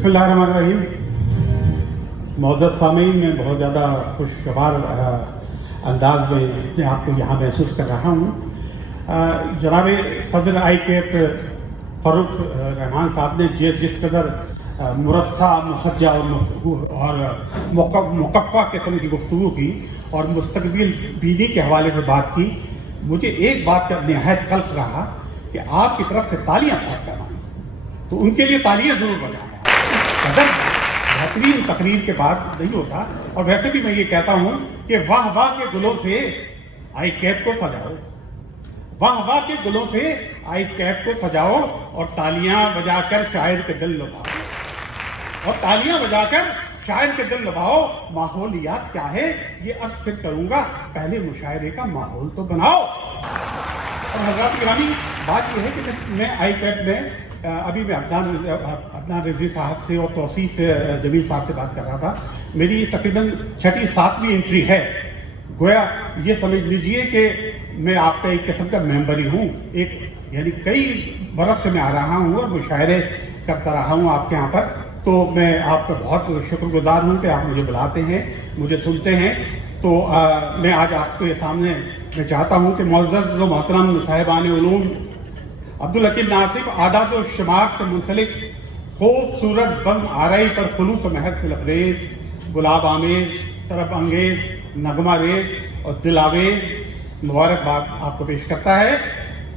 बिस्मिल्लाहिर्रहमानिर्रहीम। मौजूद सामीन में बहुत ज़्यादा खुशगवार अंदाज में अपने आप को यहाँ महसूस कर रहा हूँ। जनाब सदर ICAP फ़ारूक रहमान साहब ने जिस कदर मुरस्सा मुसज्जा और मुकफ़्फ़ा किस्म की गुफ्तगू की और मुस्तक़बिल बीनी के हवाले से बात की, मुझे एक बात का निहायत कल्प रहा कि आपकी तरफ से तालियां बहुत करवाई, तो उनके लिए तालियां जरूर बजाएं। कदर बेहतरीन तकरीर के बाद नहीं होता। और वैसे भी मैं ये कहता हूँ कि वाह वाह के गुलों से ICAP को सजाओ, वाह वाह के गुलों से ICAP को सजाओ और तालियां बजाकर शायर के दिल लुभाओ, और तालियां बजाकर शायर के दिल लुभाओ। माहौलियात क्या है ये अर्ज फिर करूंगा, पहले मुशायरे का माहौल तो बनाओ। और हज़रात गिरामी, बात यह है कि मैं ICAP में अभी मैं अदनान रिजवी साहब से और तौसीफ जमील साहब से बात कर रहा था। मेरी तकरीबन 6वीं 7वीं एंट्री है। गोया ये समझ लीजिए कि मैं आपका एक किस्म का मेंबर ही हूँ। एक यानी कई बरस से मैं आ रहा हूँ और मुशायरे करता रहा हूँ आपके यहाँ पर। तो मैं आपका बहुत शुक्रगुजार हूँ कि आप मुझे बुलाते हैं, मुझे सुनते हैं। तो मैं आज आपके सामने मैं चाहता हूँ कि मुअज़्ज़ज़ व मोहतरम साहिबान उलूम अब्दुल हकीम नासिफ आदाद व शुमार से मुंसलिक खूबसूरत बज़्म आरई पर खुलूस महक से लबरेज, गुलाब आमेज, तरब अंगेज, नगमा रेज और दिल आवेज मुबारकबाद आपको पेश करता है।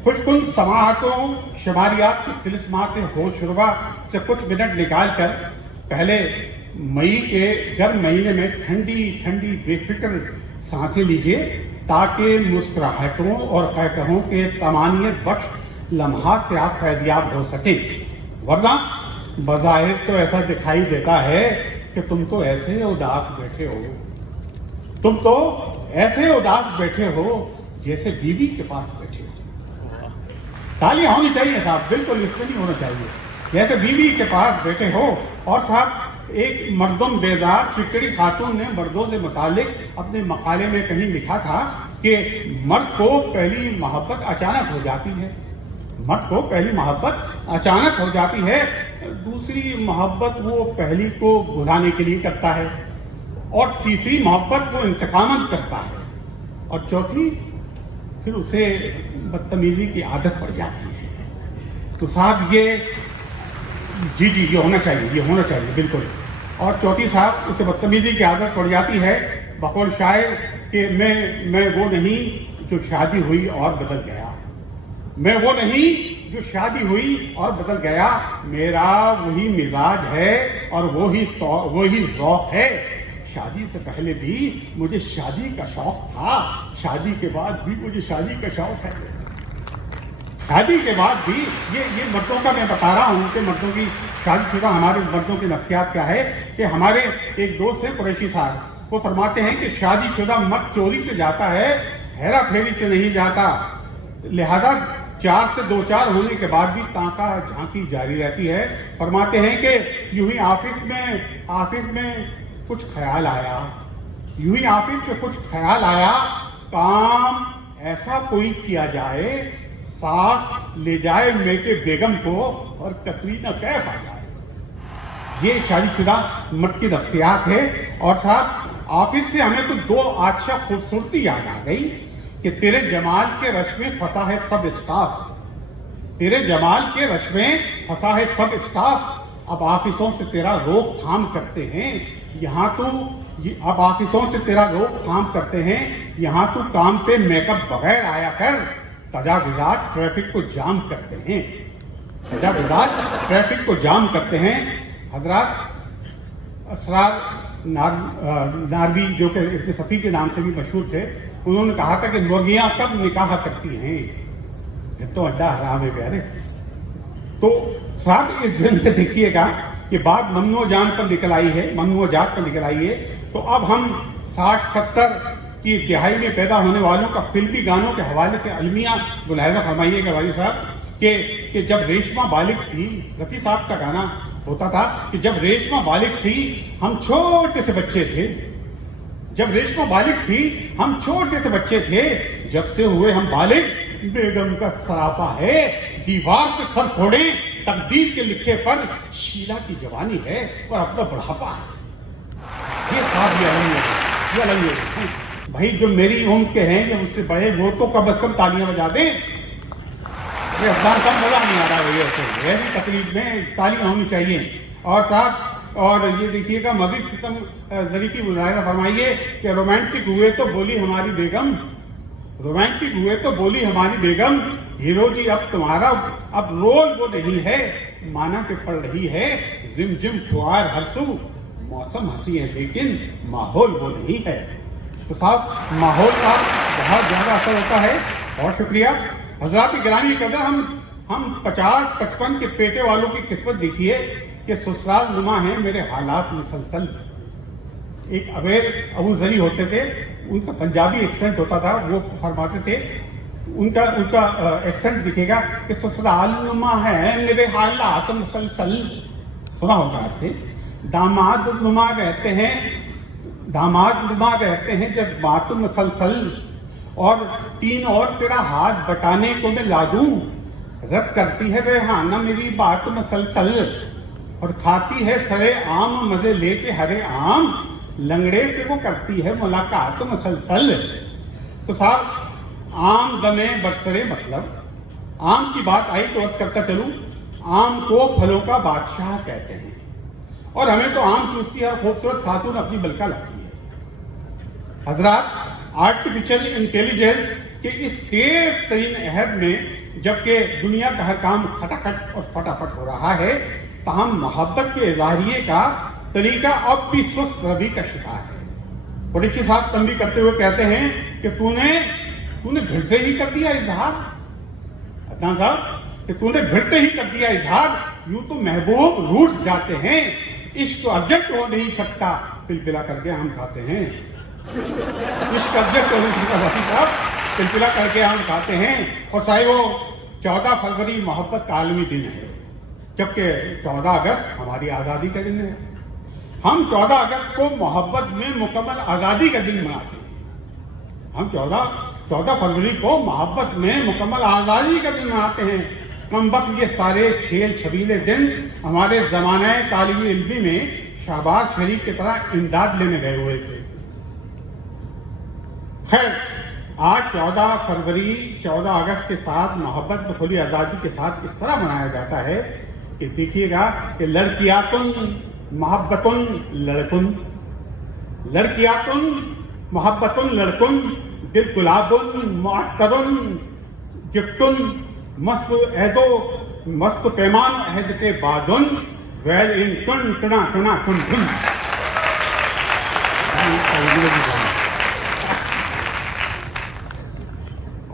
खुशकुन समाअतों शुमारियात की तिलिस्मात होशरुबा से कुछ मिनट निकाल कर पहले मई के गर्म महीने में ठंडी ठंडी बेफिक्र सांसें लीजिए, ताकि मुस्कुराहटों और कहकहों के तमानियत बख्श लम्हात से आप फैज़याब हो सकें। वरना बज़ाहिर तो ऐसा दिखाई देता है कि तुम तो ऐसे उदास बैठे हो, तुम तो ऐसे उदास बैठे हो जैसे बीवी के पास बैठे हो। तालियां होनी चाहिए साहब, बिल्कुल इसमें नहीं होना चाहिए जैसे बीवी के पास बैठे हो। और साहब एक मर्दुम बेजार चिकड़ी खातून ने मर्दों से मुतालिक अपने मकाले में कहीं लिखा था कि मर्द को पहली मोहब्बत अचानक हो जाती है, मर्द को पहली मोहब्बत अचानक हो जाती है, दूसरी मोहब्बत वो पहली को भुलाने के लिए करता है, और तीसरी मोहब्बत वो इंतकामत करता है, और चौथी फिर उसे बदतमीजी की आदत पड़ जाती है। तो साहब ये जी ये होना चाहिए, ये होना चाहिए बिल्कुल। और चौथी साहब उसे बदतमीजी की आदत पड़ जाती है बकौल शायर कि मैं वो नहीं जो शादी हुई और बदल गया, मैं वो नहीं जो शादी हुई और बदल गया, मेरा वही मिजाज है और वही ज़ौक़ है। शादी से पहले भी मुझे शादी का शौक़ था, शादी के बाद भी मुझे शादी का शौक़ है, शादी के बाद भी। ये मर्दों का मैं बता रहा हूँ कि मर्दों की शादीशुदा हमारे मर्दों की नफ्सियात क्या है। कि हमारे एक दोस्त हैं कुरैशी साहब, वो फरमाते हैं कि शादीशुदा मर्द चोरी से जाता है, हेरा फेरी से नहीं जाता, लिहाजा 4 से 2-4 होने के बाद भी ताका झांकी जारी रहती है। फरमाते हैं कि यूं ही ऑफिस में कुछ ख्याल आया, यूं ही ऑफिस में कुछ ख्याल आया, काम ऐसा कोई किया जाए, सास ले जाए मेके बेगम को और कतरीना कैफ आ जाए। ये शादीशुदा मर्द की नफ्सियात है। और साहब ऑफिस से हमें कुछ 2 अच्छा खूबसूरती याद आ गई कि तेरे जमाल के रश में फंसा है सब स्टाफ, तेरे जमाल के रश में फंसा है सब स्टाफ। अब ऑफिसों से तेरा रोकथाम करते हैं, यहाँ तू अब ऑफिसों से तेरा रोकथाम करते हैं, यहाँ तू काम पे मेकअप बगैर आया कर, तजावुज़ात ट्रैफिक को जाम करते हैं, तजावुज़ात ट्रैफिक को जाम करते हैं। हजरत असरार नारवी जो कि सफ़ी के नाम से भी मशहूर थे, उन्होंने कहा था कि मुर्गियां कब निकाह करती हैं, ये तो अड्डा हराम है प्यारे। तो साहब इस दिन में देखिएगा कि बात ममनू जान पर निकल आई है, ममनू जात पर निकल आई है। तो अब हम 60-70 की दिहाई में पैदा होने वालों का फिल्मी गानों के हवाले से अलमिया मुलाहिज़ा फरमाइएगा भाई साहब कि जब रेशमा बालिग थी, रफ़ी साहब का गाना होता था कि जब रेशमा बालिग थी हम छोटे से बच्चे थे, जब रेशमा बालिग थी हम छोटे से बच्चे थे, जब से हुए हम बालिग बेगम का सरापा है, दीवार से सर फोड़े तकदीर के लिखे पर शीला की जवानी है और अपना बुढ़ापा है। ये साहब ये अलग मेरे भाई जो मेरी उम्र के हैं जो मुझसे बड़े वो तो कम अज कम तालियां बजा दें। ये अफगान साहब मजा नहीं आ रहा है, ये ऐसी तकरीब में तालियां होनी चाहिए। और साहब और ये देखिएगा मजीद सितम ज़रीफ़ी मुजाहिरा फरमाइए कि रोमांटिक हुए तो बोली हमारी बेगम, रोमांटिक हुए तो बोली हमारी बेगम, हीरो जी अब तुम्हारा अब रोल वो नहीं है, माना कि पड़ रही है जिम जिम फुआर हरसू, मौसम हंसी है लेकिन माहौल वो नहीं है। तो साहब माहौल का बहुत ज़्यादा असर होता है। और शुक्रिया हज़रात गिरामी कदर, हम 50-55 के पेटे वालों की किस्मत देखिए कि ससुराल नुमा है मेरे हालात मुसलसल। एक अवेर अबू जरी होते थे, उनका पंजाबी एक्सेंट होता था, वो फरमाते थे उनका एक्सेंट दिखेगा कि ससुराल नुमा है मेरे हालात मुसलसल। सुना होगा आपने। दामाद नुमा रहते हैं जज्बात मुसलसल, और तीन और तेरा हाथ बटाने को मैं ला दूं, रब करती है रेहाना मेरी बात मुसलसल, और खाती है सरे आम मजे लेके हरे आम, लंगड़े से वो करती है मुलाकात मुसलसल। तो साहब आम दमे बरसरे, मतलब आम की बात आई तो अर्ज करता चलूं, आम को फलों का बादशाह कहते हैं, और हमें तो आम चूसी हर खूबसूरत खातून अपनी बलका लगती है। हजरात आर्टिफिशियल इंटेलिजेंस के इस तेज तरीन अहद में जबकि दुनिया का हर काम खटाखट और फटाफट हो रहा है, तहम मोहब्बत के इज़हारिये का तरीका अब भी सुस्त रवि का शिकार है। कुरैशी साहब तंबी करते हुए कहते हैं कि तूने भिड़ते ही कर दिया इजहार, अदनान साहब कि तूने भिड़ते ही कर दिया इजहार, यूं तो महबूब रूठ जाते हैं, इश्क ऑब्जेक्ट हो नहीं सकता, पिलपिला करके आम खाते हैं। इश्क ऑब्जेक्ट हो नहीं सकता भाई साहब, पिलपिला करके आम खाते हैं। और साहिब वो 14 फरवरी मोहब्बत का आलमी दिन है, जबकि 14 अगस्त हमारी आज़ादी का दिन है। हम 14 अगस्त को मोहब्बत में मुकम्मल आज़ादी का दिन मनाते हैं। हम 14 फरवरी को मोहब्बत में मुकम्मल आज़ादी का दिन मनाते हैं। कमबख्त ये सारे छेल छबीले दिन हमारे ज़माने तालिबे इल्मी में शहबाज शरीफ की तरह इमदाद लेने गए हुए थे। खैर आज 14 फरवरी 14 अगस्त के साथ मोहब्बत में खुली आज़ादी के साथ इस तरह मनाया जाता है कि देखिएगा कि लड़कियातुन मोहब्बतुन लड़कुन, लड़कियातुन मोहब्बतुन लड़कुन, दिल गुलाबुन मुअत्तरुन गिफ्टुन, मस्त पैमान अहद के बादुन, वैल इन टुन टुना टुना टुन टुन।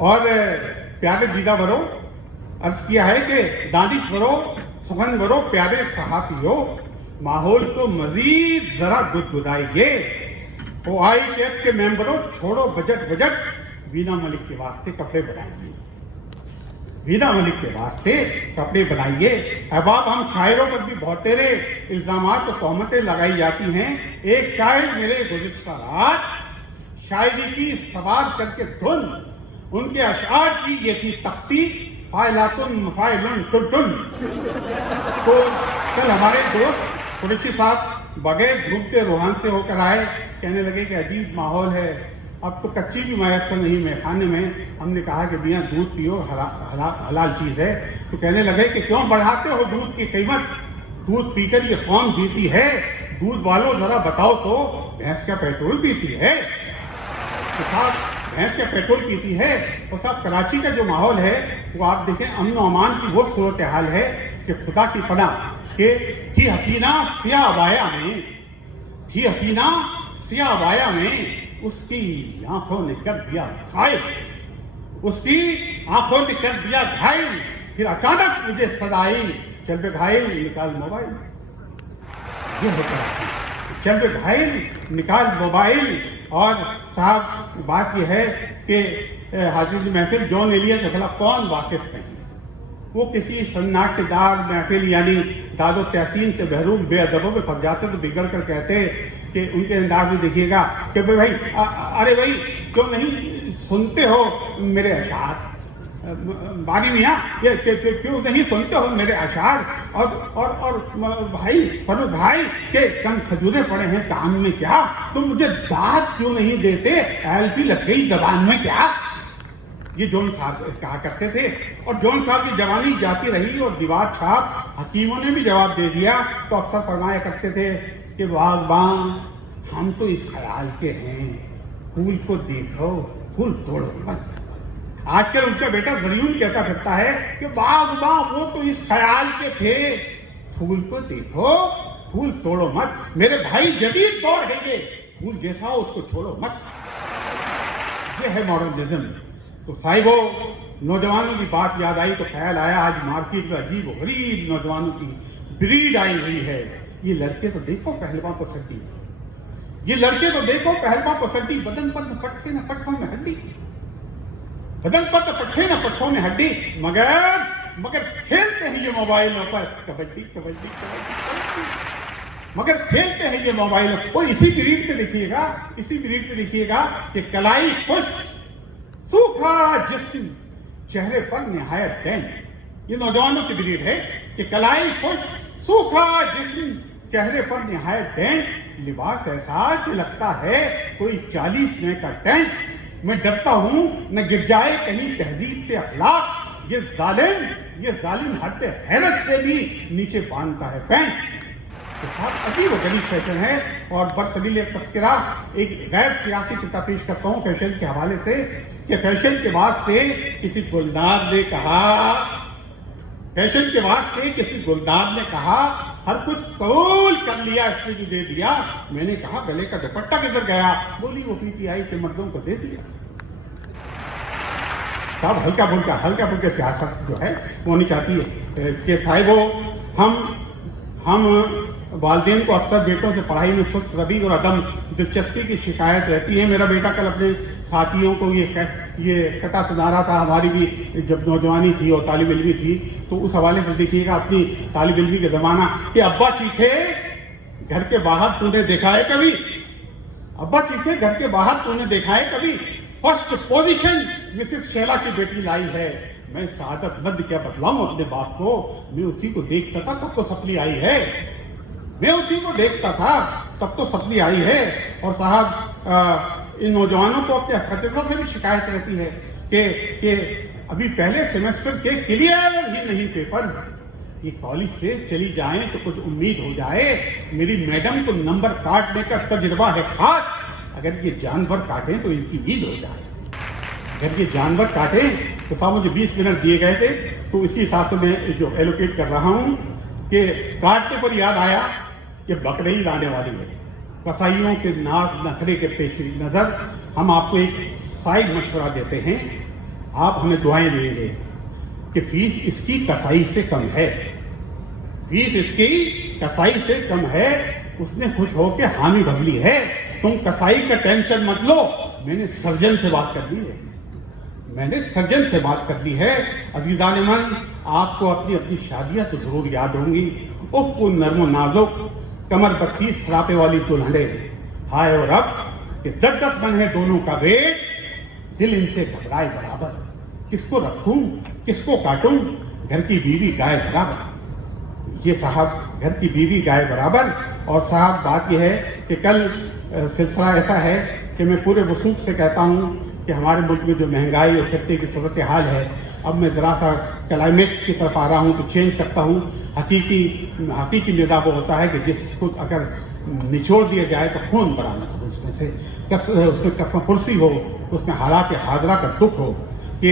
और प्यारे दीदा बरो अर्ज किया है कि दानिश बरो सुगन बरो प्यारे सहाफियो, माहौल को मजीद जरा गुदगुदाइए। OICF के मेंबरों छोड़ो बजट, वीना मलिक के वास्ते कपड़े बनाइए, वीना मलिक के वास्ते कपड़े बनाइए। अहबाब हम शायरों पर भी बहुत तेरे इल्जामात और तोहमतें लगाई जाती हैं। एक शायर मेरे गुज़िश्ता रात शायरी की सवार करके धुन, उनके अशआर की ये थी तख्ती, फाइलातुन मुफाइलुन टुन टुन। तो कल हमारे दोस्त कुरैशी साहब बगैर धूप के रोहान से होकर आए, कहने लगे कि अजीब माहौल है, अब तो कच्ची भी मैसर नहीं मैखाने में। हमने कहा कि भैया दूध पियो, हलाल चीज़ है। तो कहने लगे कि क्यों बढ़ाते हो दूध की कीमत, दूध पीकर ये कौम जीती है, दूध वालों ज़रा बताओ तो भैंस का पेट्रोल पीती है। तो साहब भैंस का पेट्रोल पीती है। और साहब कराची का जो माहौल है वो आप देखें, अमन व अमान की वो सूरत हाल है कि खुदा की पनाह कि थी हसीना सिया वाया में, थी हसीना सिया वाया में, उसकी आंखों ने कर दिया घायल, उसकी आंखों ने कर दिया घायल। फिर अचानक मुझे सदाई, चल बे घायल निकाल मोबाइल। ये है कराची, चल बे घायल निकाल मोबाइल। और साहब बात यह है कि हाजिर महफिल जॉन एलियस के खिलाफ कौन वाकिफ नहीं, वो किसी सन्नाटेदार महफिल यानी दादो तहसीन से बहरूम बेअदबों में फंस जाते तो बिगड़ कर कहते कि उनके अंदाज में देखिएगा कि भाई अरे भाई क्यों नहीं सुनते हो मेरे अशार, बारी मियाँ ये क्यों नहीं सुनते हो मेरे अशार? और भाई फरूक भाई के कम खजूरे पड़े हैं कान में क्या? तुम मुझे दाद क्यों नहीं देते? एल्फी लग गई जबान में क्या? ये जॉन साहब कहा करते थे। और जॉन साहब की जवानी जाती रही और दीवार छाप हकीमों ने भी जवाब दे दिया तो अक्सर फरमाया करते थे कि बागबान हम तो इस ख्याल के हैं, फूल को देखो फूल तोड़ो मत। आजकल उनका बेटा जरियून कहता फिरता है कि बागबान वो तो इस ख्याल के थे, फूल को देखो फूल तोड़ो मत। मेरे भाई जदीद दौर है ये, फूल जैसा हो उसको छोड़ो मत। ये है मॉडर्निज्म। तो साहिबो नौजवानों की बात याद आई तो ख्याल आया आज मार्केट में अजीब व गरीब नौजवानों की ब्रीड आई हुई है। ये लड़के तो देखो पहलवान को सड्डी, ये लड़के तो देखो पहलवान को सड्डी, बदन पर पट्टे न पट्टों में हड्डी, बदन पर पट्टे न पट्टों में हड्डी, मगर खेलते हैं ये मोबाइलों पर कबड्डी कबड्डी कबड्डी कबड्डी, मगर खेलते हैं ये मोबाइलों। और इसी ब्रीड पे देखिएगा, इसी ब्रीड पे देखिएगा कि कलाई खुश्क सूखा जिस्म चेहरे पर निहायत डैन। ये नौजवानों की ब्रीड है कि कलाई खुश्क सूखा जिस्म चेहरे पर निहायत डैन, लिबास ऐसा कि लगता है कोई 40 में का टैंक। मैं डरता हूं न गिर जाए कहीं तहजीब से अखलाक, ये जालिम हद हैरत से भी नीचे बांधता है पैंट। के साथ अजीब गरीब फैशन है। और बरसलील तस्करा एक गैर सियासी किताब पेश करता हूँ फैशन के हवाले से कि फैशन के वास्ते किसी गुलदार ने कहा, फैशन के वास्ते किसी गुलदार ने कहा हर कुछ कबूल कर लिया इसने जो दे दिया। मैंने कहा गले का दुपट्टा किधर गया? बोली वो पीटीआई के मर्दों को दे दिया। साहब हल्का फुल्का सियासत जो है वो नहीं चाहती है कि साहिबो हम वालिदैन को अक्सर बेटों से पढ़ाई में फुस रबी और अदम दिलचस्पी की शिकायत रहती है। मेरा बेटा कल अपने साथियों को ये कथा सुना रहा था, हमारी भी जब नौजवानी थी और तालिब इल्मी थी तो उस हवाले से देखिएगा अपनी तालिब इल्मी के ज़माना कि अब्बा चीखे घर के बाहर तूने देखा है कभी? अब्बा चीखे घर के बाहर तूने देखा है कभी? फर्स्ट पोजीशन मिसेस शैला की बेटी लाई है। मैं शहादत बंद क्या बतलाऊं अपने बाप को, मैं उसी को देखता था तब तो सपली आई है, मैं उसी को देखता था तब तो सपली आई है। और साहब इन नौजवानों को अपने असतिज़ा से भी शिकायत रहती है कि अभी पहले सेमेस्टर के क्लियर ही नहीं पेपर्स, ये कॉलेज से चली जाएं तो कुछ उम्मीद हो जाए। मेरी मैडम को नंबर काटने का तजुर्बा है खास, अगर ये जानवर काटें तो इनकी ईद हो जाए। अगर ये जानवर काटें तो साहब मुझे 20 मिनट दिए गए थे तो इसी हिसाब से मैं जो एलोकेट कर रहा हूँ कि काटने पर याद आया कि बकरीद लाने वाली है। कसाईयों के नाज नखरे के पेश नज़र हम आपको एक साइड मशवरा देते हैं, आप हमें दुआएं देंगे कि फीस इसकी कसाई से कम है, फीस इसकी कसाई से कम है। उसने खुश होकर हामी भगली है, तुम कसाई का टेंशन मत लो, मैंने सर्जन से बात कर ली है, मैंने सर्जन से बात कर ली है। अजीज़ान मन आपको अपनी अपनी शादियां तो जरूर याद होंगी। उफ वो नर्मो नाजुक कमर 32 सरापे वाली दुल्हने, हाय और अब कि 10-10 मन है दोनों का वेट, दिल इनसे घबराए बराबर, किसको रखूं किसको काटूं, घर की बीवी गाय बराबर। ये साहब घर की बीवी गाय बराबर। और साहब बात यह है कि कल सिलसिला ऐसा है कि मैं पूरे वसूख से कहता हूँ कि हमारे मुल्क में जो महंगाई और खत्ते की सूरत हाल है, अब मैं ज़रा सा क्लाइमेक्स की तरफ आ रहा हूँ तो चेंज करता हूँ। हकीकी मिजाज वो होता है कि जिसको अगर निचोड़ दिया जाए तो खून बरामद हो, उसमें से उसमें कसम पुरसी हो, उसमें हालात हाजरा का दुख हो। कि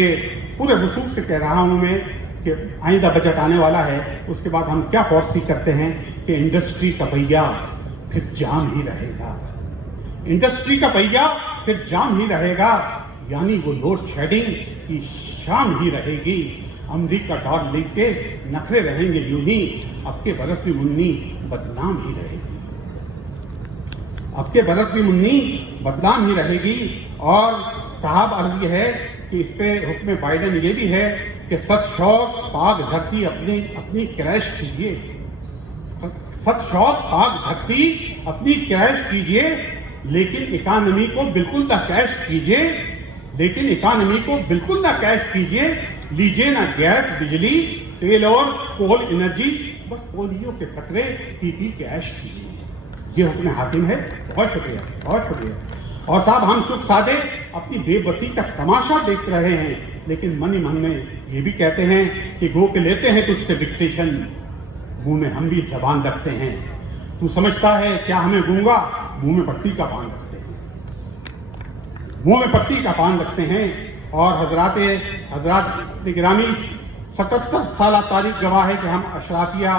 पूरे वसूख से कह रहा हूँ मैं कि आइंदा बजट आने वाला है, उसके बाद हम क्या फोर्सी करते हैं कि इंडस्ट्री का पहिया फिर जाम ही रहेगा, इंडस्ट्री का पहिया फिर जाम ही रहेगा, यानी वो लोड शेडिंग की शाम ही रहेगी। अमरीका डॉलर लेके नखरे रहेंगे यूं ही, अब के बरस भी मुन्नी बदनाम ही रहेगी, अब के बरस भी मुन्नी बदनाम ही रहेगी। और साहब अर्ज ये है कि इस पे हुक्म बाइडेन ये भी है कि सच शौक पाक धरती अपनी क्रैश कीजिए, सच शौक पाक धरती अपनी क्रैश कीजिए, लेकिन इकानमी को बिल्कुल ना कैश कीजिए, लेकिन इकानमी को बिल्कुल ना कैश कीजिए। लीजिए ना गैस, बिजली, तेल और कोल एनर्जी, बस पोलियो के कतरे पी पी के ऐश कीजिए। ये हुक्म हाकिम है। बहुत शुक्रिया, बहुत शुक्रिया। और साहब, हम चुप साधे अपनी बेबसी का तमाशा देख रहे हैं, लेकिन मन ही मन में ये भी कहते हैं कि गो के लेते हैं तुझसे डिक्टेशन, मुंह में हम भी जबान रखते हैं। तू समझता है क्या हमें गूंगा? मुंह में पट्टी का पान रखते हैं, मुंह में पट्टी का पान रखते हैं। और हजरात गिरामी, 77 साल तारीख गवाह है कि हम अशराफिया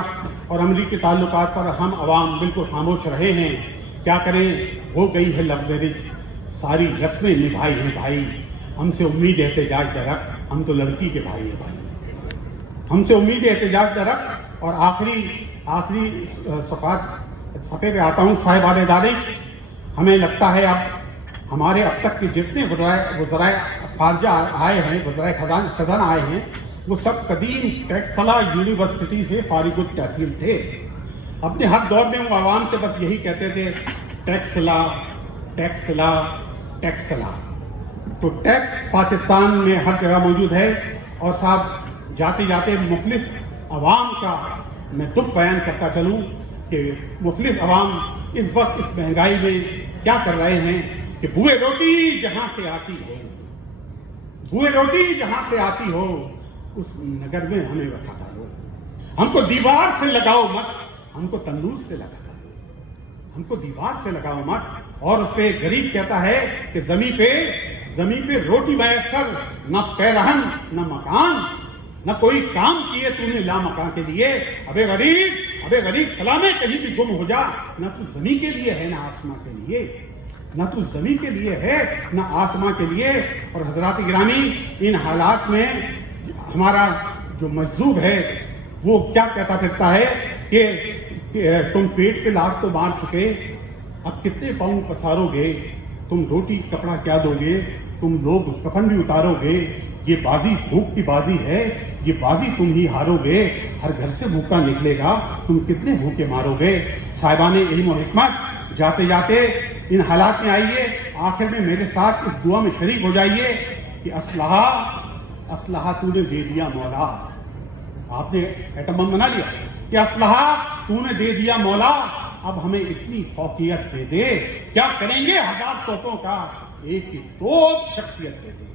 और अमरीकी ताल्लुकात पर हम अवाम बिल्कुल खामोश रहे हैं। क्या करें, हो गई है लव मैरिज, सारी रस्में निभाई हैं भाई। हमसे उम्मीद एहतजाज दरक, हम तो लड़की के भाई हैं भाई। हमसे उम्मीद एहतजाज दरक। और आखिरी सफ़े पे आता हूँ। साहिबान दानिश, हमें लगता है अब हमारे अब तक के जितने वज़राए ख़ारजा आए हैं, वज़राए खजाना आए हैं, वो सब कदीम टैक्सला यूनिवर्सिटी से फारिग तहसील थे। अपने हर दौर में वो आवाम से बस यही कहते थे, टैक्सला टैक्सला टैक्सला। तो टैक्स पाकिस्तान में हर जगह मौजूद है। और साहब, जाते जाते मुफलिस अवाम का मैं दुख बयान करता चलूँ कि मुफलिस अवाम इस वक्त इस महंगाई में क्या कर रहे हैं कि बुए रोटी जहाँ से आती हो, बुए रोटी जहाँ से आती हो, उस नगर में हमें वसा डालो। हमको दीवार से लगाओ मत, हमको तंदूर से लगा दो। हमको दीवार से लगाओ मत। और उस पे गरीब कहता है कि जमीन पे रोटी मैसर, न पैरहन न मकान, न कोई काम किए तूने ला मकान के लिए। अबे गरीब फला में कहीं भी गुम हो जा, न तू जमीन के लिए है, न आसमां के लिए, न तू जमीन के लिए है, न आसमां के लिए। और हजरात गिरामी, इन हालात में हमारा जो मजदूर है वो क्या कहता फिरता है कि तुम पेट पे लात तो मार चुके, अब कितने पाँव पसारोगे, तुम रोटी कपड़ा क्या दोगे, तुम लोग कफन भी उतारोगे। ये बाजी भूख की बाजी है, ये बाजी तुम ही हारोगे। हर घर से भूखा निकलेगा, तुम कितने भूखे मारोगे। साहिबाने इल्म और हिकमत, जाते जाते इन हालात में आइए, आखिर में मेरे साथ इस दुआ में शरीक हो जाइए कि असलहा तूने दे दिया मौला। आपने एटम बम बना लिया कि असलहा तूने दे दिया मौला, अब हमें इतनी फौकियत दे दे, क्या करेंगे 1000 तोपों का, एक ही तोप शख्सियत दे दे।